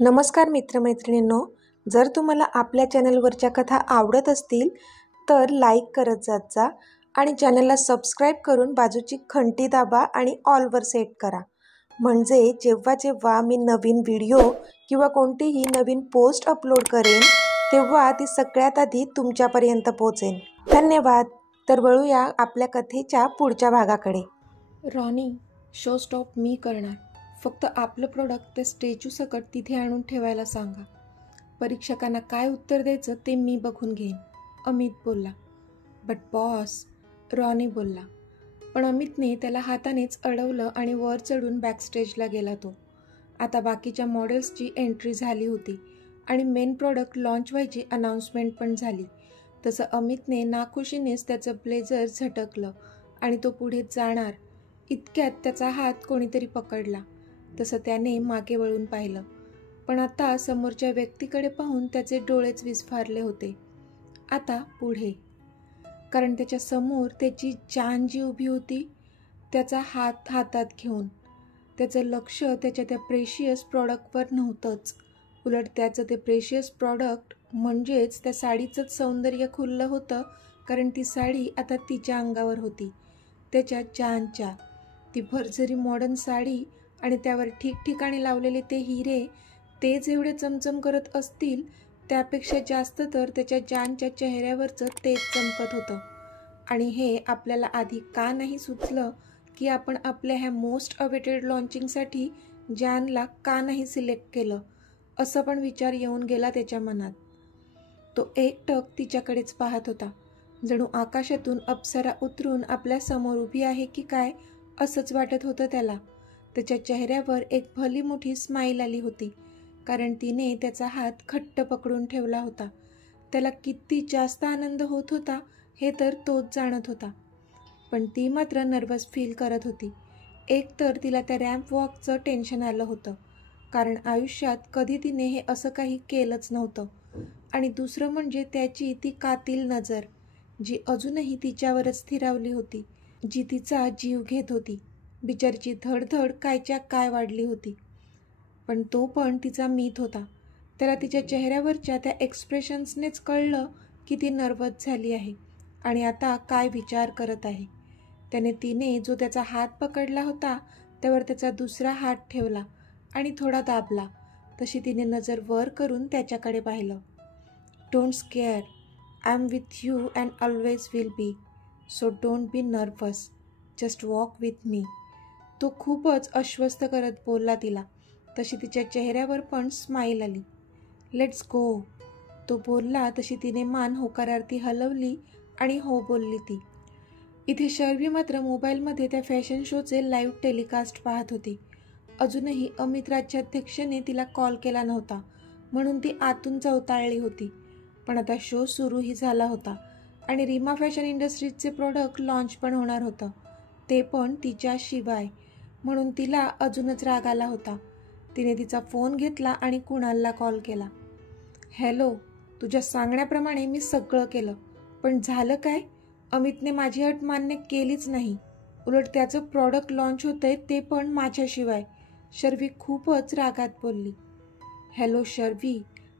नमस्कार मित्रमैत्रिणींनो, जर तुम्हाला आपल्या चॅनलवरच्या कथा आवडत असतील तर लाईक करत जात जा आणि चॅनलला सबस्क्राईब करून बाजूची घंटी दाबा आणि ऑलवर सेट करा. म्हणजे जेव्हा जेव्हा मी नवीन व्हिडिओ किंवा कोणतीही नवीन पोस्ट अपलोड करेन तेव्हा ती सगळ्यात आधी तुमच्यापर्यंत पोहोचेल. धन्यवाद. तर वळूया आपल्या कथेच्या पुढच्या भागाकडे. रॉनी, शो स्टॉप मी करणार. फक्त आपलं प्रोडक्ट त्या स्टॅच्यू सकट तिथे आणून ठेवायला सांगा. परीक्षकांना काय उत्तर द्यायचं ते मी बघून घेईन, अमित बोलला. बट बॉस, रॉनी बोलला. पण अमितने त्याला हातानेच अडवलं आणि वर चढून बॅकस्टेजला गेला तो. आता बाकीच्या मॉडेल्सची एंट्री झाली होती आणि मेन प्रॉडक्ट लॉन्च व्हायची अनाउन्समेंट पण झाली. तसं अमितने नाखुशीनेच त्याचं ब्लेझर झटकलं आणि तो पुढे जाणार इतक्यात त्याचा हात कोणीतरी पकडला. तसं त्याने मागे वळून पाहिलं, पण आता समोरच्या व्यक्तीकडे पाहून त्याचे डोळेच विस्फारले होते. आता पुढे, कारण त्याच्या समोर त्याची जान जी उभी होती, त्याचा हात हातात घेऊन. त्याचं लक्ष त्याच्या त्या प्रेशियस प्रॉडक्टवर नव्हतंच, उलट त्याचं ते प्रेशियस प्रॉडक्ट म्हणजेच त्या साडीचंच सौंदर्य खुललं होतं. कारण ती साडी आता तिच्या अंगावर होती, त्याच्या जानच्या. ती भरजरी मॉडर्न साडी आणि त्यावर ठिकठिकाणी लावलेले ते हिरे, ते जेवढे चमचम करत असतील त्यापेक्षा जास्त तर त्याच्या जानच्या चेहऱ्यावरचं तेच चमकत होतं. आणि हे आपल्याला आधी का नाही सुचलं की आपण आपल्या ह्या मोस्ट अवेटेड लॉन्चिंगसाठी जानला का नाही सिलेक्ट केलं, असं पण विचार येऊन गेला त्याच्या मनात. तो एकटक तिच्याकडेच पाहत होता, जणू आकाशातून अप्सरा उतरून आपल्या समोर उभी आहे की काय असंच वाटत होतं त्याला. त्याच्या चेहऱ्यावर एक भली मोठी स्माईल आली होती, कारण तिने त्याचा हात घट्ट पकडून ठेवला होता. त्याला किती जास्त आनंद होत होता हे तर तोच जाणत होता. पण ती मात्र नर्वस फील करत होती. एक तर तिला त्या रॅम्प वॉकचं टेन्शन आलं होतं, कारण आयुष्यात कधी तिने हे असं काही केलंच नव्हतं. आणि दुसरं म्हणजे त्याची ती कातील नजर, जी अजूनही तिच्यावरच स्थिरावली होती, जी तिचा जीव घेत होती. बिचारीची धडधड कायच्या काय वाढली होती. पण तो पण तिचा मीत होता. त्याला तिच्या चेहऱ्यावरच्या त्या एक्सप्रेशन्सनेच कळलं की ती नर्वस झाली आहे आणि आता काय विचार करत आहे. तिने जो त्याचा हात पकडला होता त्यावर त्याचा दुसरा हात ठेवला आणि थोडा दाबला. तशी तिने नजर वर करून त्याच्याकडे पाहिलं. Don't scare, I am with you and always will be, so don't be nervous, just walk with me. तो खूपच अस्वस्थ करत बोलला तिला. तशी तिच्या चेहऱ्यावर पण स्माईल आली. लेट्स गो, तो बोलला. तशी तिने मान होकारार्थी हलवली आणि हो बोलली ती. इथे शर्वी मात्र मोबाईलमध्ये त्या फॅशन शोचे लाईव्ह टेलिकास्ट पाहत होती. अजूनही अमित राज्याध्यक्षने तिला कॉल केला नव्हता म्हणून ती आतून चवताळली होती. पण आता शो सुरूही झाला होता आणि रीमा फॅशन इंडस्ट्रीजचे प्रोडक्ट लॉन्च पण होणार होतं, ते पण तिच्याशिवाय. म्हणून तिला अजूनच राग आला होता. तिने तिचा फोन घेतला आणि कुणालला कॉल केला. हॅलो, तुझ्या सांगण्याप्रमाणे मी सगळं केलं, पण झालं काय? अमितने माझी अट मान्य केलीच नाही, उलट त्याचं प्रॉडक्ट लॉन्च होतंय ते पण माझ्याशिवाय, शर्वी खूपच रागात बोलली. हॅलो शर्वी,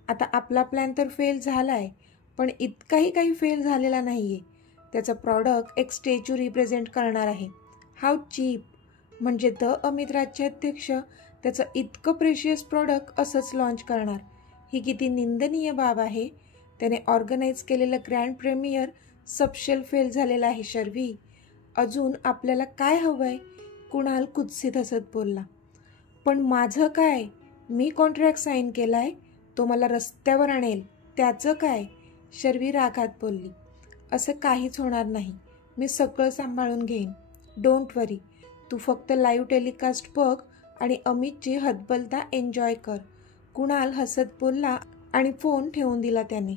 आता आपला प्लॅन तर फेल झाला आहे, पण इतकाही काही फेल झालेला नाही आहे. त्याचं प्रॉडक्ट एक स्टॅच्यू रिप्रेझेंट करणार आहे. हाऊ चीप, म्हणजे द अमित राज्याध्यक्ष त्याचं इतकं प्रेशियस प्रॉडक्ट असंच लॉन्च करणार. ही किती निंदनीय बाब आहे. त्याने ऑर्गनाईज केलेलं ग्रँड प्रीमियर सबशेल फेल झालेलं आहे शर्वी. अजून आपल्याला काय हवं आहे? कुणाल कुत्सित हसत बोलला. पण माझं काय? मी कॉन्ट्रॅक्ट साईन केला आहे, तो मला रस्त्यावर आणेल, त्याचं काय? शर्वी रागात बोलली. असं काहीच होणार नाही, मी सगळं सांभाळून घेईन. डोंट वरी, तू फक्त लाईव्ह टेलिकास्ट बघ आणि अमितची हतबलता एन्जॉय कर. कुणाल हसत बोलला आणि फोन ठेवून दिला त्याने.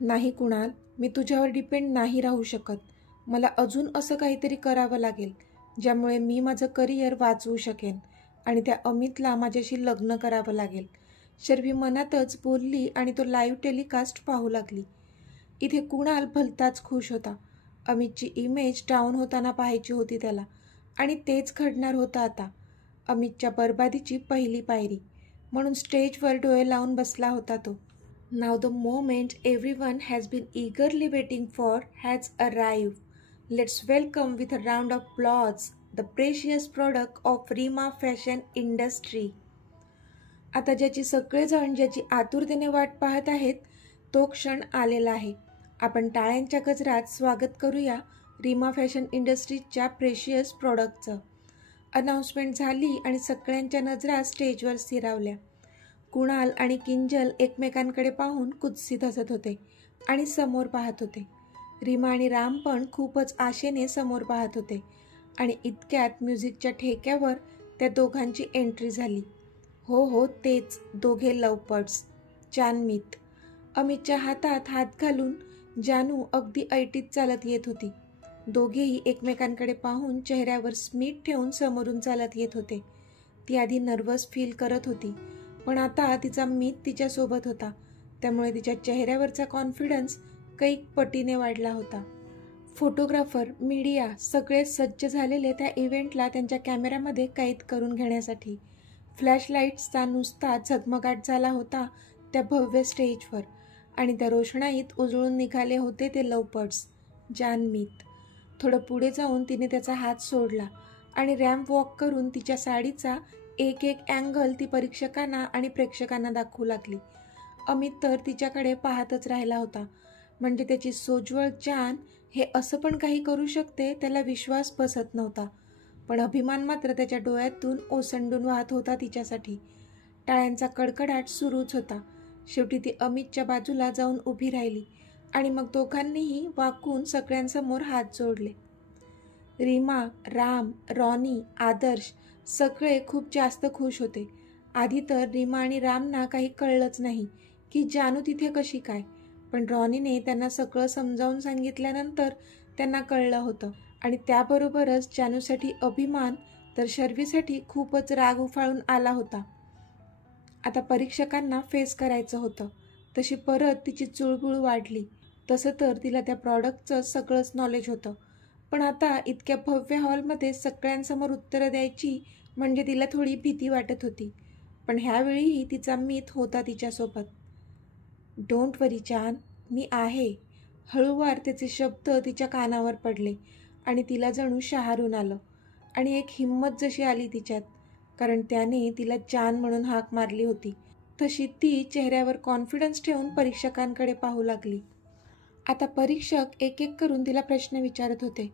नाही कुणाल, मी तुझ्यावर डिपेंड नाही राहू शकत. मला अजून असं काहीतरी करावं लागेल ज्यामुळे मी माझं करिअर वाचवू शकेन आणि त्या अमितला माझ्याशी लग्न करावं लागेल, शर्वी मनातच बोलली आणि तो लाईव्ह टेलिकास्ट पाहू लागली. इथे कुणाल भलताच खुश होता. अमितची इमेज डाऊन होताना पाहायची होती त्याला, आणि तेच घडणार होतं आता. अमितच्या बरबादीची पहिली पायरी. म्हणून स्टेजवर डोळे लावून बसला होता तो. Now the moment everyone has been eagerly waiting for has arrived. Let's welcome with a round of applause the precious product of Reema fashion industry. आता ज्याची सगळेजण ज्याची आतुरतेने वाट पाहत आहेत तो क्षण आलेला आहे. आपण टाळ्यांच्या गजरात स्वागत करूया रीमा फॅशन इंडस्ट्रीजच्या प्रेशियस प्रोडक्टचं. अनाउन्समेंट झाली आणि सगळ्यांच्या नजरा स्टेजवर स्थिरावल्या. कुणाल आणि किंजल एकमेकांकडे पाहून कुत्सित हसत होते आणि समोर पाहत होते. रीमा आणि राम पण खूपच आशेने समोर पाहत होते आणि इतक्यात म्युझिकच्या ठेक्यावर त्या दोघांची एंट्री झाली. हो तेच दोघे लवपर्ड्स, जानमीत. अमितच्या हातात हात घालून जानू अगदी ऐटीत चालत येत होती. दोघेही एकमेकांकडे पाहून चेहऱ्यावर स्मित ठेवून समोरून चालत येत होते. ती आधी नर्वस फील करत होती, पण आता तिचा मीत तिच्यासोबत होता, त्यामुळे तिच्या चेहऱ्यावरचा कॉन्फिडन्स कैक पटीने वाढला होता. फोटोग्राफर, मीडिया सगळे सज्ज झालेले त्या इव्हेंटला त्यांच्या कॅमेऱ्यामध्ये कैद करून घेण्यासाठी. फ्लॅशलाईट्सचा नुसता झगमगाट झाला होता त्या भव्य स्टेजवर आणि त्या रोषणाईत उजळून निघाले होते ते लवपर्ड्स, जानमीत. थोडं पुढे जाऊन तिने त्याचा हात सोडला आणि रॅम्प वॉक करून तिच्या साडीचा एक एक अँगल ती परीक्षकांना आणि प्रेक्षकांना दाखवू लागली. अमित तर तिच्याकडे पाहतच राहिला होता. म्हणजे त्याची सोज्वळ जान हे असं पण काही करू शकते त्याला विश्वास बसत नव्हता. पण अभिमान मात्र त्याच्या डोळ्यातून ओसंडून वाहत होता तिच्यासाठी. टाळ्यांचा कडकडाट सुरूच होता. शेवटी ती अमितच्या बाजूला जाऊन उभी राहिली आणि मग दोघांनीही वाकून सगळ्यांसमोर हात जोडले. रीमा, राम, रॉनी, आदर्श सगळे खूप जास्त खुश होते. आधी तर रीमा आणि रामना काही कळलंच नाही की जानू तिथे कशी काय, पण रॉनीने त्यांना सगळं समजावून सांगितल्यानंतर त्यांना कळलं होतं आणि त्याबरोबरच जानूसाठी अभिमान तर शर्वीसाठी खूपच राग उफाळून आला होता. आता परीक्षकांना फेस करायचं होतं. तशी परत तिची चुळबुळ वाढली. तसं तर तिला त्या प्रॉडक्टचं सगळंच नॉलेज होतं, पण आता इतक्या भव्य हॉलमध्ये सगळ्यांसमोर उत्तरं द्यायची म्हणजे तिला थोडी भीती वाटत होती. पण ह्यावेळीही तिचा मीत होता तिच्यासोबत. डोंट वरी जान, मी आहे. हळूवार त्याचे शब्द तिच्या कानावर पडले आणि तिला जणू शहारून आलं आणि एक हिंमत जशी आली तिच्यात, कारण त्याने तिला जान म्हणून हाक मारली होती. तशी ती चेहऱ्यावर कॉन्फिडन्स ठेवून परीक्षकांकडे पाहू लागली. आता परीक्षक एक एक करून तिला प्रश्न विचारत होते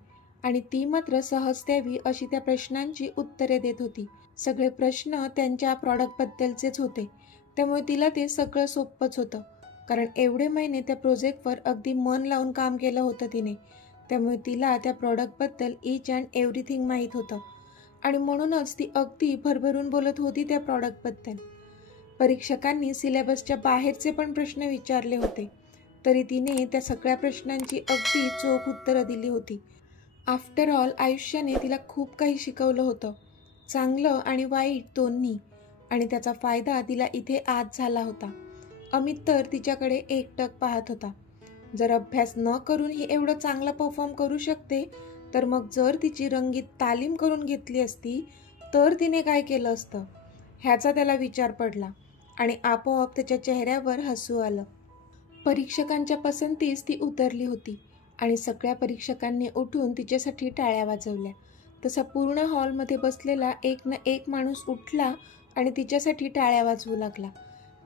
आणि ती मात्र सहज द्यावी अशी त्या प्रश्नांची उत्तरे देत होती. सगळे प्रश्न त्यांच्या प्रॉडक्टबद्दलचेच होते, त्यामुळे तिला ते सगळं सोपंच होतं, कारण एवढे महिने त्या प्रोजेक्टवर अगदी मन लावून काम केलं होतं तिने. त्यामुळे तिला त्या प्रॉडक्टबद्दल ईच अँड एव्हरीथिंग माहीत होतं आणि म्हणूनच ती अगदी भरभरून बोलत होती त्या प्रॉडक्टबद्दल. परीक्षकांनी सिलेबसच्या बाहेरचे पण प्रश्न विचारले होते, तरी तिने त्या सगळ्या प्रश्नांची अगदी चोख उत्तरं दिली होती. आफ्टर ऑल आयुष्याने तिला खूप काही शिकवलं होतं, चांगलं आणि वाईट दोन्ही, आणि त्याचा फायदा तिला इथे आज झाला होता. अमित तर तिच्याकडे एकटक पाहत होता. जर अभ्यास न करून ही एवढं चांगलं परफॉर्म करू शकते, तर मग जर तिची रंगीत तालीम करून घेतली असती तर तिने काय केलं असतं ह्याचा त्याला विचार पडला आणि आपोआप त्याच्या चेहऱ्यावर हसू आलं. परीक्षकांच्या पसंतीस ती उतरली होती आणि सगळ्या परीक्षकांनी उठून तिच्यासाठी टाळ्या वाजवल्या. तसा पूर्ण हॉलमध्ये बसलेला एक ना एक माणूस उठला आणि तिच्यासाठी टाळ्या वाजवू लागला.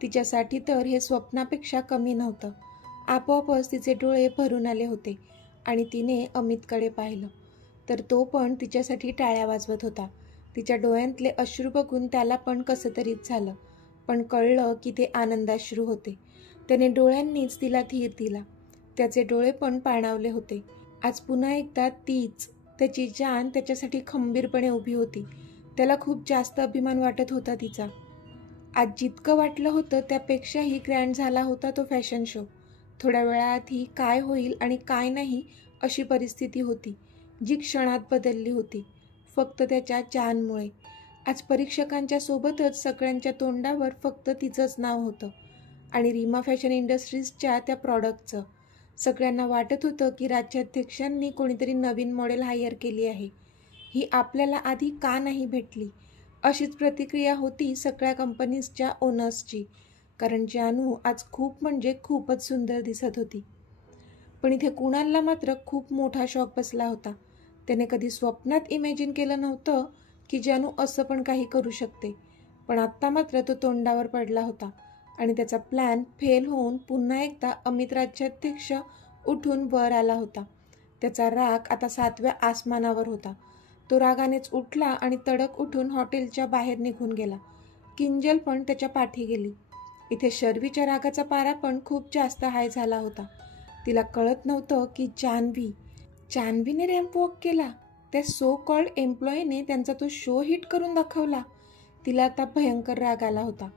तिच्यासाठी तर हे स्वप्नापेक्षा कमी नव्हतं. आपोआपच तिचे डोळे भरून आले होते आणि तिने अमितकडे पाहिलं, तर तो पण तिच्यासाठी टाळ्या वाजवत होता. तिच्या डोळ्यांतले अश्रू बघून त्याला पण कसं तरीच झालं, पण कळलं की ते आनंदाश्रू होते. त्याने डोळ्यांनीच तिला धीर दिला. त्याचे डोळे पण पाणावले होते. आज पुन्हा एकदा तीच, त्याची जान त्याच्यासाठी खंबीरपणे उभी होती. त्याला खूप जास्त अभिमान वाटत होता तिचा. आज जितकं वाटलं होतं त्यापेक्षाही ग्रँड झाला होता तो फॅशन शो. थोड्या वेळाआधी काय होईल आणि काय नाही अशी परिस्थिती होती, जी क्षणात बदलली होती फक्त त्याच्या जानमुळे. आज परीक्षकांच्या सोबतच सगळ्यांच्या तोंडावर फक्त तिचंच नाव होतं आणि रीमा फॅशन इंडस्ट्रीजच्या त्या प्रॉडक्टचं. सगळ्यांना वाटत होतं की राज्याध्यक्षांनी कोणीतरी नवीन मॉडेल हायर केली आहे. ही आपल्याला आधी का नाही भेटली, अशीच प्रतिक्रिया होती सगळ्या कंपनीजच्या ओनर्सची, कारण जानू आज खूप म्हणजे खूपच सुंदर दिसत होती. पण इथे कुणालला मात्र खूप मोठा शॉक बसला होता. त्याने कधी स्वप्नात इमॅजिन केलं नव्हतं की जानू असं पण काही करू शकते. पण आत्ता मात्र तो तोंडावर पडला होता आणि त्याचा प्लॅन फेल होऊन पुन्हा एकदा अमित राज्याध्यक्ष उठून वर आला होता. त्याचा राग आता 7व्या आसमानावर होता. तो रागानेच उठला आणि तडक उठून हॉटेलच्या बाहेर निघून गेला. किंजल पण त्याच्या पाठी गेली. इथे शर्वीच्या रागाचा पारा पण खूप जास्त हाय झाला होता. तिला कळत नव्हतं की जान्हवीने रॅम्प वॉक केला. त्या सो कॉल्ड एम्प्लॉईने त्यांचा तो शो हिट करून दाखवला. तिला आता भयंकर राग आला होता.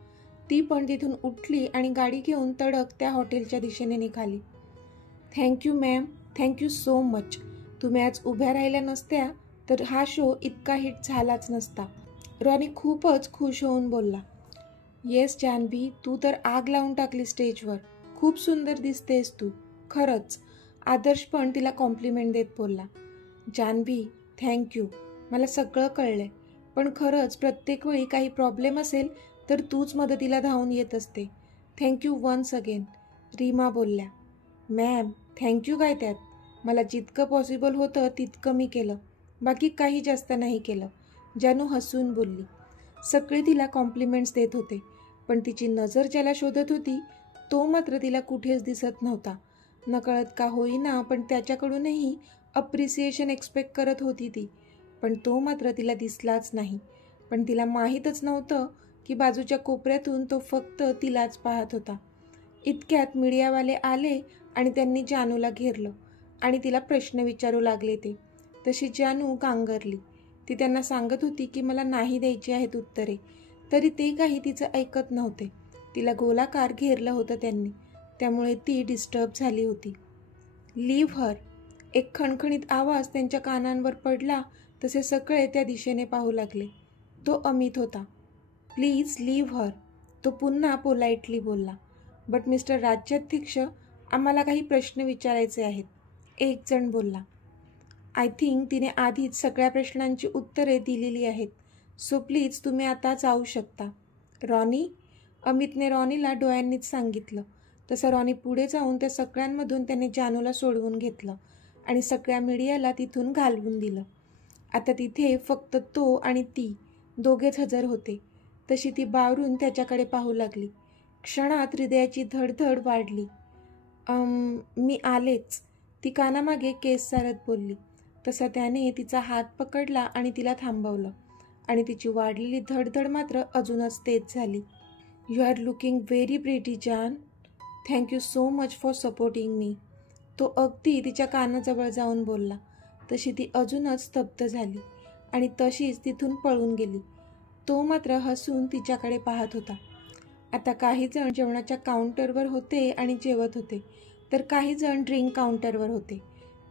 ती पण तिथून उठली आणि गाडी घेऊन तडक त्या हॉटेलच्या दिशेने निघाली. Thank you ma'am, thank you so much. तुम्ही आज उभ्या राहिल्या नसत्या तर हा शो इतका हिट झालाच नसता. रॉनी खूपच खुश होऊन बोलला. येस जान्हवी, तू तर आग लावून टाकली स्टेजवर. खूप सुंदर दिसतेस तू, खरंच. आदर्श पण तिला कॉम्प्लिमेंट देत बोलला. जान्हवी, थँक्यू. मला सगळं कळलंय, पण खरंच प्रत्येक वेळी काही प्रॉब्लेम असेल तर तूच मदतीला धावून येत असते. थँक्यू वन्स अगेन, रीमा बोलल्या. मॅम, थँक्यू काय त्यात. मला जितकं पॉसिबल होतं तितकं मी केलं, बाकी काही जास्त नाही केलं, जानू हसून बोलली. सगळे तिला कॉम्प्लिमेंट्स देत होते, पण तिची नजर ज्याला शोधत होती तो मात्र तिला कुठेच दिसत नव्हता. नकळत का होईना पण त्याच्याकडूनही अप्रिसिएशन एक्सपेक्ट करत होती ती, पण तो मात्र तिला दिसलाच नाही. पण तिला माहीतच नव्हतं की बाजूच्या कोपऱ्यातून तो फक्त तिलाच पाहत होता. इतक्यात मीडियावाले आले आणि त्यांनी जानूला घेरलं आणि तिला प्रश्न विचारू लागले. तशी जानू गांगरली. ती त्यांना सांगत होती की मला नाही द्यायची आहेत उत्तरे, तरी ते काही तिचं ऐकत नव्हते. तिला गोलाकार घेरलं होतं त्यांनी, त्यामुळे ती डिस्टर्ब झाली होती. लीव्ह हर, एक खणखणीत आवाज त्यांच्या कानांवर पडला. तसे सगळे त्या दिशेने पाहू लागले. तो अमित होता. प्लीज लीव्ह हर, तो पुन्हा पोलाइटली बोलला. बट मिस्टर राज्याध्यक्ष, आम्हाला काही प्रश्न विचारायचे आहेत, एक जण बोलला. आय थिंक तिने आधीच सगळ्या प्रश्नांची उत्तरे दिलेली आहेत, सो प्लीज तुम्ही आता जाऊ शकता. रॉनी, अमितने रॉनीला डोळ्यांनीच सांगितलं. तसं रॉनी पुढे जाऊन त्या सगळ्यांमधून त्याने जानूला सोडवून घेतलं आणि सगळ्या मीडियाला तिथून घालवून दिलं. आता तिथे फक्त तो आणि ती दोघेच हजर होते. तशी ती बावरून त्याच्याकडे पाहू लागली. क्षणात हृदयाची धडधड वाढली. मी आलेच, ती कानामागे केस सारत बोलली. तसा त्याने तिचा हात पकडला आणि तिला थांबवलं आणि तिची वाढलेली धडधड मात्र अजूनच तेज झाली. You are looking very pretty जान, thank you so much for supporting me. तो अगदी तिच्या कानाजवळ जाऊन बोलला. तशी ती अजूनच स्तब्ध झाली आणि तशीच तिथून पळून गेली. तो मात्र हसून तिच्याकडे पाहत होता. आता काही जण जेवणाच्या काउंटरवर होते आणि जेवत होते, तर काही जण ड्रिंक काउंटरवर होते.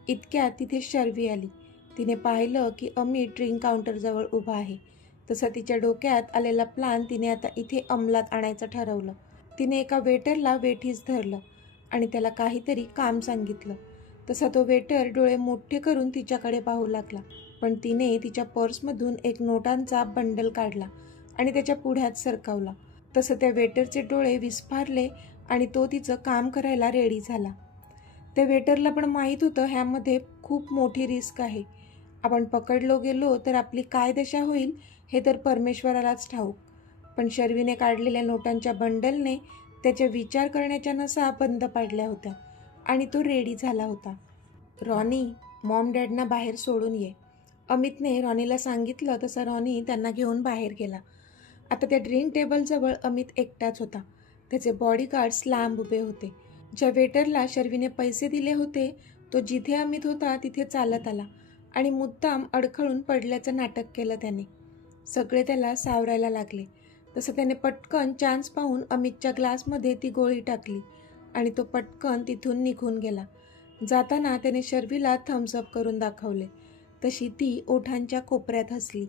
इतक्यात तिथे शर्वी आली. तिने पाहिलं की अमित ड्रिंक काउंटरजवळ उभा आहे. तसा तिच्या डोक्यात आलेला प्लॅन तिने आता इथे अंमलात आणायचं ठरवलं. तिने एका वेटरला वेठीस धरलं आणि त्याला काहीतरी काम सांगितलं. तसा तो वेटर डोळे मोठे करून तिच्याकडे पाहू लागला. पण तिने तिच्या पर्समधून एक नोटांचा बंडल काढला आणि त्याच्या पुढ्यात सरकवला. तसं त्या वेटरचे डोळे विस्फारले आणि तो तिचं काम करायला रेडी झाला. त्या वेटरला पण माहीत होतं ह्यामध्ये खूप मोठी रिस्क आहे. आपण पकडलो गेलो तर आपली काय दशा होईल हे तर परमेश्वरालाच ठाऊक. पण शर्वीने काढलेल्या नोटांच्या बंडलने त्याच्या विचार करण्याच्या नसा बंद पाडल्या होत्या आणि तो रेडी झाला होता. रॉनी, मॉम डॅडना बाहेर सोडून ये, अमितने रॉनीला सांगितलं. तसं रॉनी त्यांना घेऊन बाहेर गेला. आता त्या ड्रिंक टेबलजवळ अमित एकटाच होता. त्याचे बॉडीगार्ड्स लांब उभे होते. ज्या वेटरला शर्वीने पैसे दिले होते तो जिथे अमित होता तिथे चालत आला आणि मुद्दाम अडखळून पडल्याचं नाटक केलं त्याने. सगळे त्याला सावरायला लागले. तसं त्याने पटकन चान्स पाहून अमितच्या ग्लासमध्ये ती गोळी टाकली आणि तो पटकन तिथून निघून गेला. जाताना त्याने शर्वीला थम्सअप करून दाखवले. तशी ती ओठांच्या कोपऱ्यात हसली.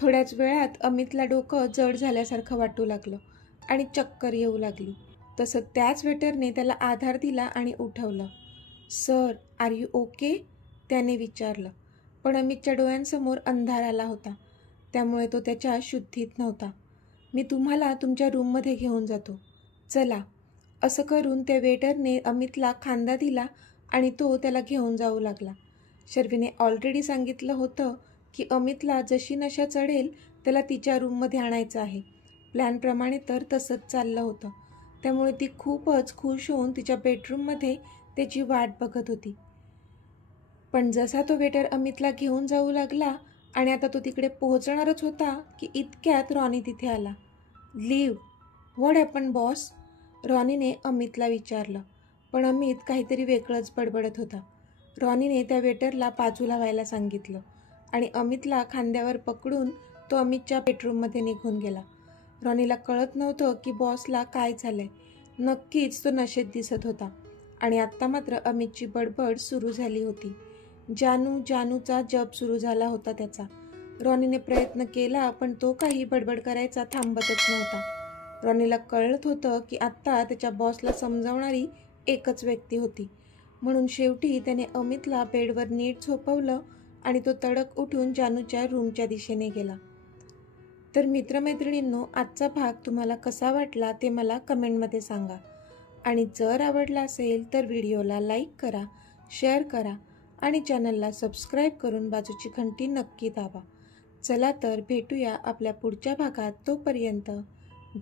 थोड्याच वेळात अमितला डोकं जड झाल्यासारखं वाटू लागलं आणि चक्कर येऊ लागली. तसं त्याच वेटरने त्याला आधार दिला आणि उठवलं. सर, आर यू ओके, त्याने विचारलं. पण अमितच्या डोळ्यांसमोर अंधार आला होता. त्यामुळे तो त्याच्या शुद्धीत नव्हता. मी तुम्हाला तुमच्या रूममध्ये घेऊन जातो, चला. असं करून त्या वेटरने अमितला खांदा दिला आणि तो त्याला घेऊन जाऊ लागला. शर्वीने ऑलरेडी सांगितलं होतं की अमितला जशी नशा चढेल त्याला तिच्या रूममध्ये आणायचं आहे. प्लॅनप्रमाणे तर तसंच चाललं होतं. त्यामुळे ती खूपच खुश होऊन तिच्या बेडरूममध्ये त्याची वाट बघत होती. पण जसा तो वेटर अमितला घेऊन जाऊ लागला आणि आता तो तिकडे पोहोचणारच होता की इतक्यात रॉनी तिथे आला. लीव. What happen boss? रॉनीने अमितला विचारलं. पण अमित काहीतरी वेगळंच बडबडत होता. रॉनीने त्या वेटरला बाजूला व्हायला सांगितलं आणि अमितला खांद्यावर पकडून तो अमितच्या बेडरूममध्ये निघून गेला. रॉनीला कळत नव्हतं की बॉसला काय झालंय. नक्कीच तो नशेत दिसत होता आणि आत्ता मात्र अमितची बडबड सुरू झाली होती. जानूचा जप सुरू झाला होता त्याचा. रॉनीने प्रयत्न केला पण तो काही बडबड करायचा थांबतच नव्हता. रॉनीला कळत होतं की आत्ता त्याच्या बॉसला समजावणारी एकच व्यक्ती होती. म्हणून शेवटी त्याने अमितला बेडवर नीट झोपवलं आणि तो तडक उठून जानूच्या रूमच्या दिशेने गेला. तर मित्रमैत्रिणींनो, आजचा भाग तुम्हाला कसा वाटला ते मला कमेंटमध्ये सांगा. आणि जर आवडला असेल तर व्हिडिओला लाईक करा, शेअर करा आणि चॅनलला सबस्क्राईब करून बाजूची घंटी नक्की दाबा. चला तर भेटूया आपल्या पुढच्या भागात. तोपर्यंत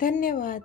धन्यवाद.